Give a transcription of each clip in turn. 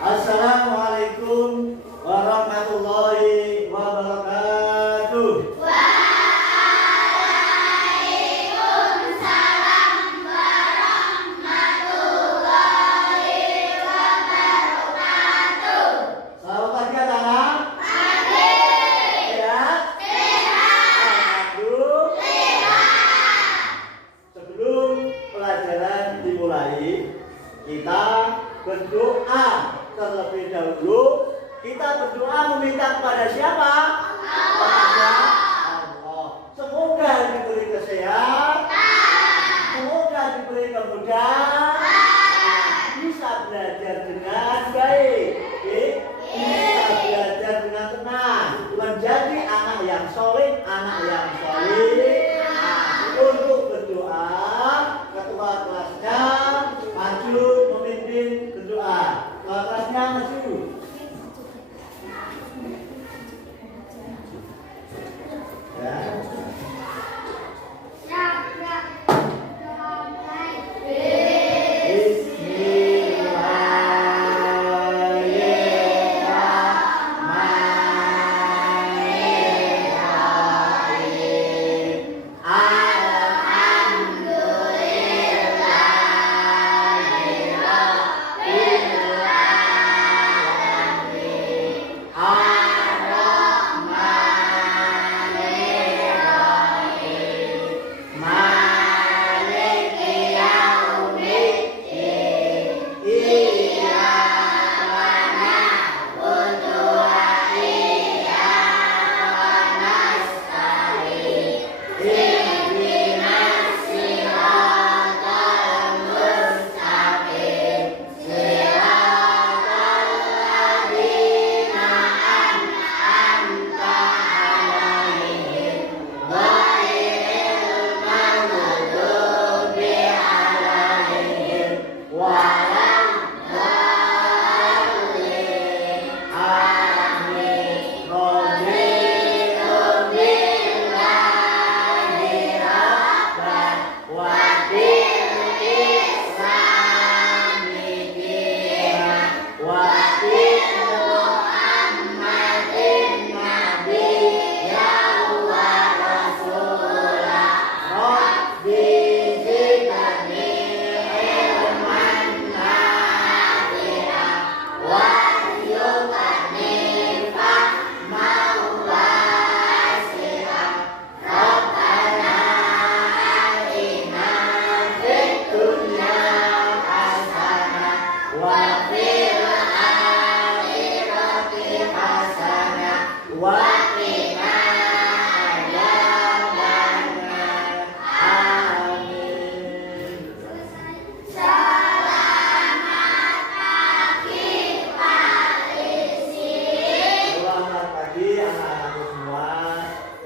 Assalamualaikum warahmatullahi wabarakatuh. Waalaikumsalam warahmatullahi wabarakatuh. Selamat pagi anak-anak. Pagi. Sehat? Sehat. Alhamdulillah. Sebelum pelajaran dimulai, kita berdoa terlebih dahulu. Kita berdoa meminta kepada siapa? Kepada Allah. Semoga diberi kesehatan, semoga diberi kemudahan, bisa belajar dengan baik, bisa belajar dengan tenang, menjadi anak yang soleh, anak yang soleh. Untuk berdoa, ketua kelasnya maju memimpin berdoa. Ketua kelasnya maju. Ya.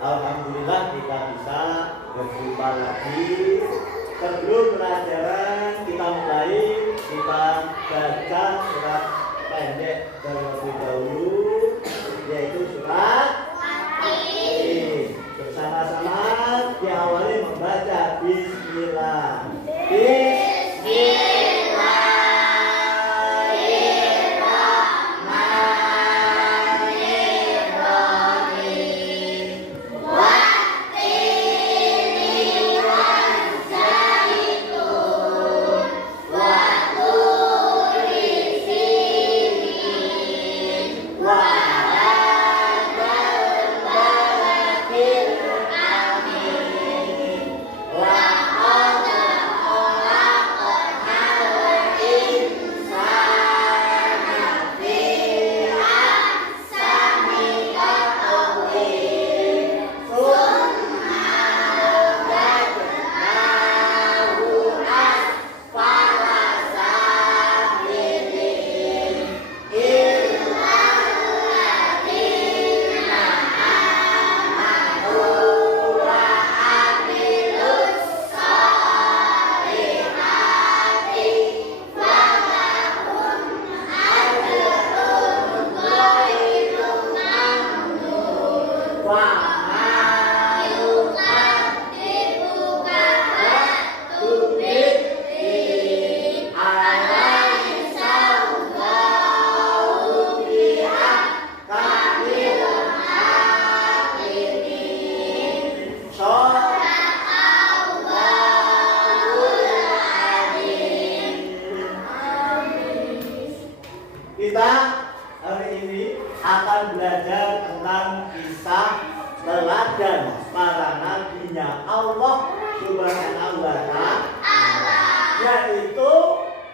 Alhamdulillah kita bisa berjumpa lagi. Sebelum pelajaran kita mulai, kita baca surat pendek terlebih dahulu, yaitu surat Fatir. Bersama-sama diawali membaca Bismillah. Wa Kita hari ini akan belajar tentang kisah teladan para nabinya Allah Subhanahu wa Ta'ala, yaitu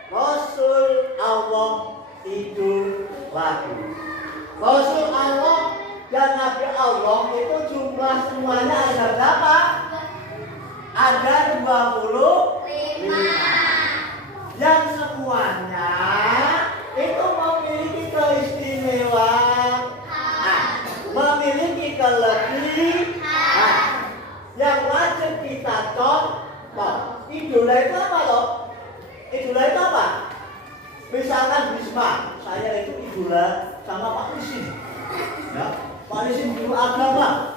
Rasul Allah itu lagi. Rasul Allah dan Nabi Allah itu jumlah semuanya ada berapa? Ada 25. Yang semuanya itu memiliki keistimewaan, memiliki kelebihan yang wajib kita contoh. Idola itu apa loh? Idola itu apa? Misalkan Bisma, saya itu idola sama Pak Nisin, ya, Pak Nisin guru agama,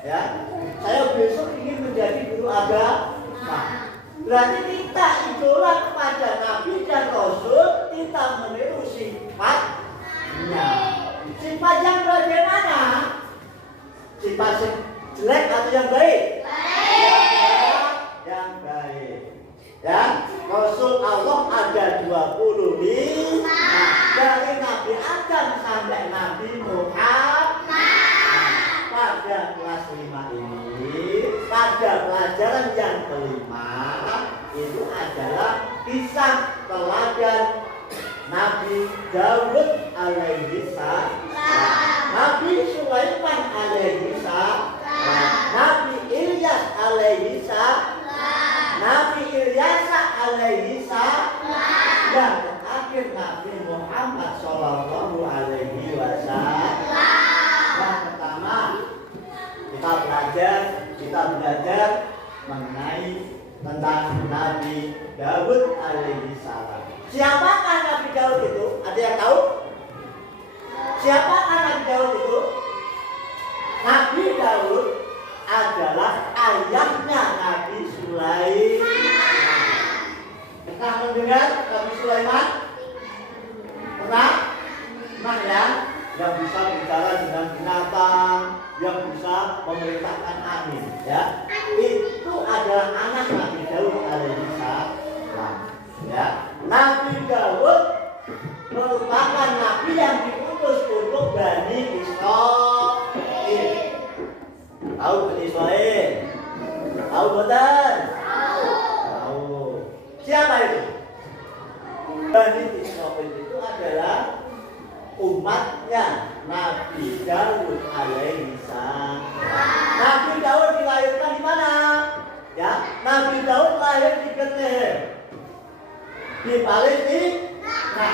ya, saya besok ingin menjadi guru agama. Berarti kita idola kepada Nabi dan Rasul, kita meniru sifatnya. Sifat yang bagaimana? Sifat jelek atau yang baik? Yang baik. Ya, Rasul Allah ada 25 dari Nabi Adam sampai Nabi Muhammad. Pada kelas 5 ini, pada pelajaran yang kelima, itu adalah kisah teladan Nabi Daud alaihi salam, Nabi Sulaiman alaihi salam, Nabi Ilyas alaihi salam, Nabi Ilyas alaihi salam, dan terakhir Nabi Muhammad sallallahu alaihi wasallam. Yang pertama, kita belajar mengenai tentang Nabi Daud alaihi salam. Siapakah Nabi Daud itu? Ada yang tahu? Siapakah Nabi Daud itu? Nabi Daud adalah ayahnya Nabi Sulaiman. Pernah mendengar Nabi Sulaiman? Pernah? Pernah ya? Yang bisa bicara dengan binatang, yang bisa memerintahkan angin, ya. Itu adalah anak Nabi Daud alaihi salam. Ya. Nabi Daud merupakan nabi yang diutus untuk Bani Israil. Tahu Bani Israil? Tahu betul? Tahu. Siapa itu? Bani Israil itu adalah umatnya Nabi Daud alaihi salam. Nabi Daud dilahirkan di mana? Ya, Nabi Daud lahir di Bethlehem, di Palestina.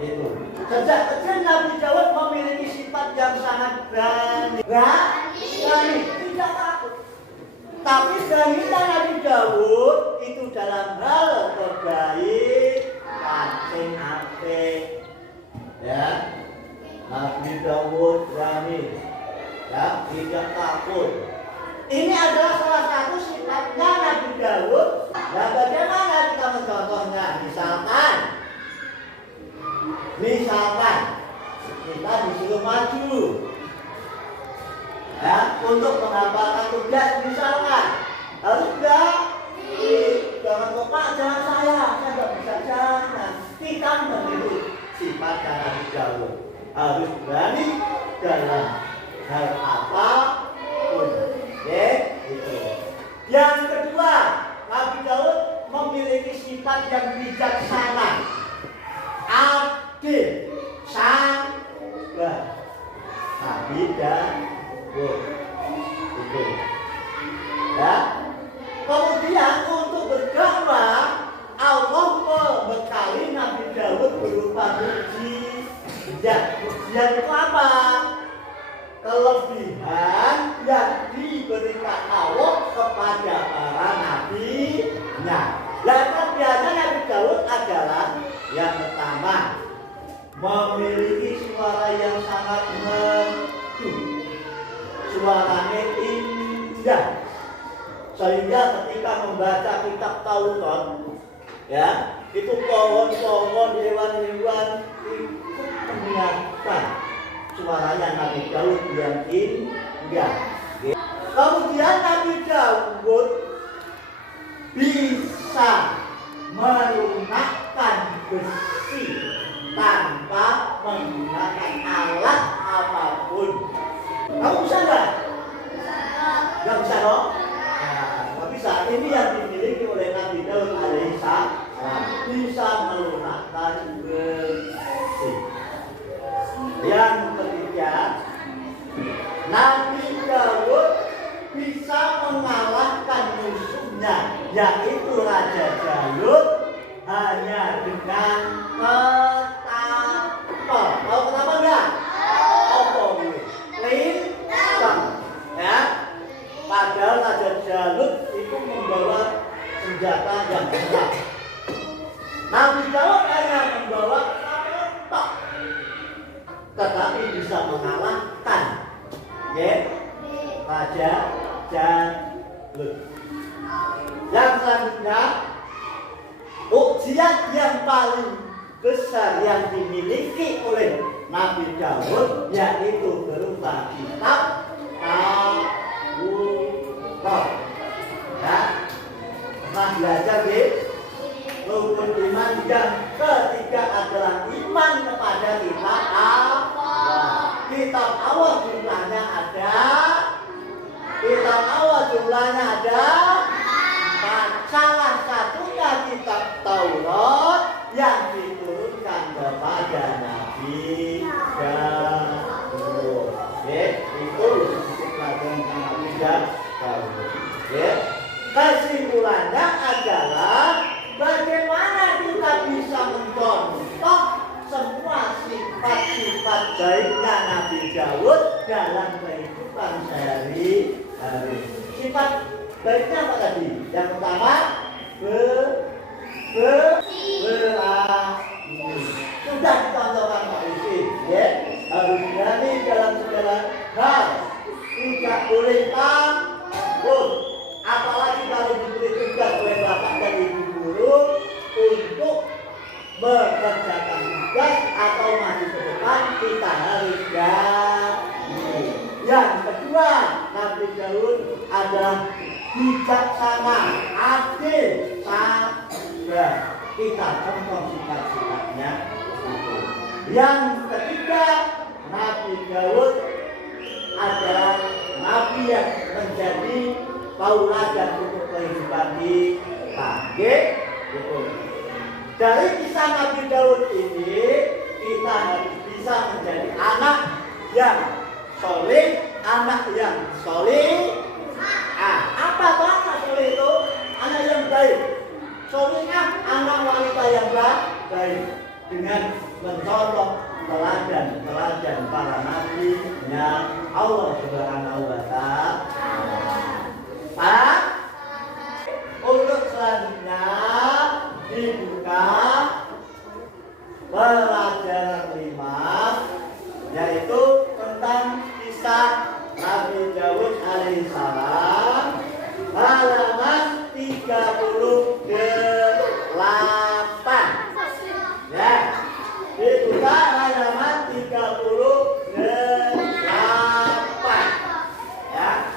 Itu. Sejak kecil Nabi Daud memiliki sifat yang sangat berani, tidak takut. Tapi beraninya Nabi Daud itu dalam hal terbaik, kacing apik. Ya, Nabi Daud berani, ya, tidak takut. Ini adalah salah satu sifatnya Nabi Daud. Dan bagaimana kita mencontohnya? Misalkan kita disuruh maju, ya, untuk menghafalkan tugas, misalkan harus jangan lupa, jangan saya nggak bisa jalan. Kita meniru sifat Nabi Daud, harus berani dalam hal apapun. Itu. Yang kedua, Nabi Daud memiliki sifat yang bijaksana, adil, sabar. Nabi Daud itu. Ya. Kemudian untuk berdakwah, Allah membekali Nabi Daud berupa mukjizat. Mukjizat itu apa? Kelebihan yang diberikan Allah kepada para nabinya. Dan kelebihannya Nabi Daud adalah yang pertama, memiliki suara yang sangat merdu, suaranya indah, sehingga ketika membaca kitab Taurat, ya, itu pohon-pohon, hewan-hewan ikut mendengarkan suaranya Nabi Daud yang indah. Kemudian Nabi Daud bisa melunakkan besi tetapi bisa mengalahkan Raja Jalut. Yang selanjutnya, ujian yang paling besar yang dimiliki oleh Nabi Daud yaitu berupa kitab Taurat. Ya, nah belajar di rukun iman yang ketiga adalah iman kepada kitab Allah. Kitab Allah jumlahnya ada. Kitab Allah jumlahnya ada. Salah satunya kitab Taurat yang diturunkan kepada Nabi Daud. Itu pelajaran Nabi Daud. Kesimpulannya adalah bagaimana kita bisa mencontoh semua sifat-sifat baiknya Nabi Daud dalam kehidupan sehari-hari. Sifat baiknya apa tadi? Yang pertama, berani. Sudah dicontohkan Pak Isi, ya. Harus berani dalam segala hal. Tidak boleh takut. Apalagi kalau diberi tugas oleh bapak dan ibu guru untuk mengerjakan tugas atau maju ke depan, kita harus berani. Yang kedua, Nabi Daud adalah bijaksana, adil, sabar. Kita contoh sifat-sifatnya. Yang ketiga, Nabi Daud adalah nabi yang menjadi tauladan untuk kehidupan kita. Dari kisah Nabi Daud ini, kita harus bisa menjadi anak yang soleh, anak yang soleh. Apa tuh anak soleh itu? Anak yang baik. Solehnya anak wanita yang baik dengan mencontoh teladan para nabi-nya Allah Subhanahu wa Ta'ala. Untuk selanjutnya dibuka pelajaran 5, yaitu tentang kisah Nabi Daud alaihissalam, halaman 38. Ya, dibuka halaman 38. Ya.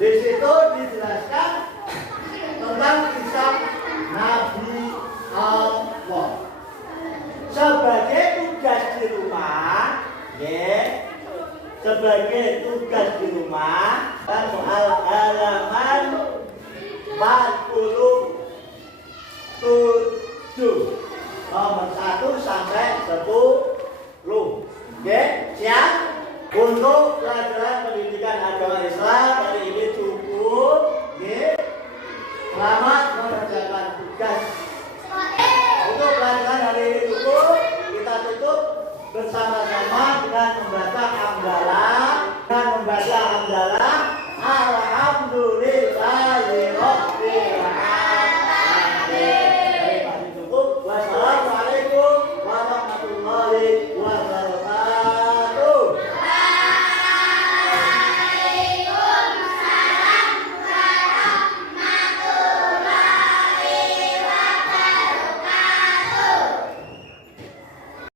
Di situ dijelaskan tentang kisah Nabi Allah. Sebagai tugas di rumah, sebagai tugas di rumah, soal halaman 47 nomor 1 sampai 10.